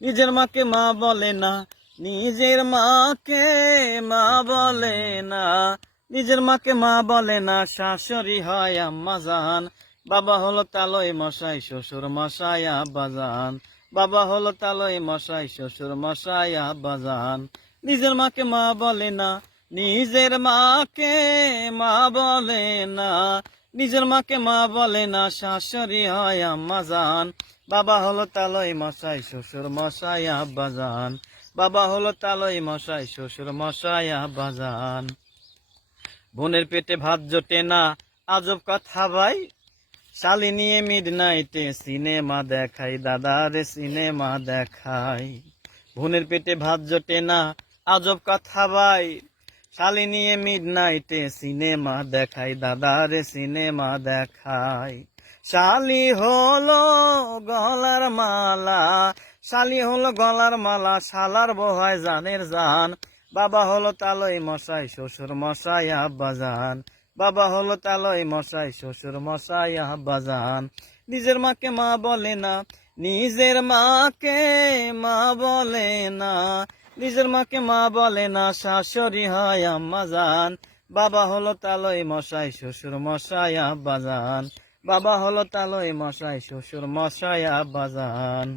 নিজের মাকে মা বলে না, নিজের মাকে মা বলে না, নিজের মাকে মা বলে না, শাশুড়ি হয় আম্মাজান। বাবা হলো তালই মশাই, শ্বশুর মশাই আব্বাজান। বাবা হলো তালই মশাই, শ্বশুর মশাই আব্বাজান। নিজের মাকে মা বলে না, নিজের মাকে মা বলে না, নিজের মাকে মা বলে না, শাশুড়ি হয় আম্মাজান। বাবা হলো তালই মশাই, শ্বশুর মশাই আব্বাজান। বাবা হলো তালই মশাই, শ্বশুর মশাই আব্বাজান। বোনের পেটে ভাত জোটে না, আজব কথা ভাই। শালি নিয়ে মিডনাইটে সিনেমা দেখাই, দাদা রে সিনেমা দেখাই। বোনের পেটে ভাত জোটে না, আজব কথা ভাই। শালি নিয়ে মিডনাইটে সিনেমা দেখাই, দাদা রে সিনেমা দেখাই। শালি হলো গলার মালা, শালি হলো গলার মালা, শালার বহায় জানের জান। বাবা হলো তালই মশাই, শ্বশুর মশাই আব্বাজান। বাবা হলো তালই মশাই, শ্বশুর মশাই আব্বাজান। নিজের মাকে মা বলে না, নিজের মাকে মা বলে না, নিজের মাকে মা বলে না, শাশুড়ি হয় আম্মাজান। বাবা হলো তালই মশাই, শ্বশুর মশাই আব্বাজান। বাবা হলো তালই মশাই, শ্বশুর মশাই আব্বাজান।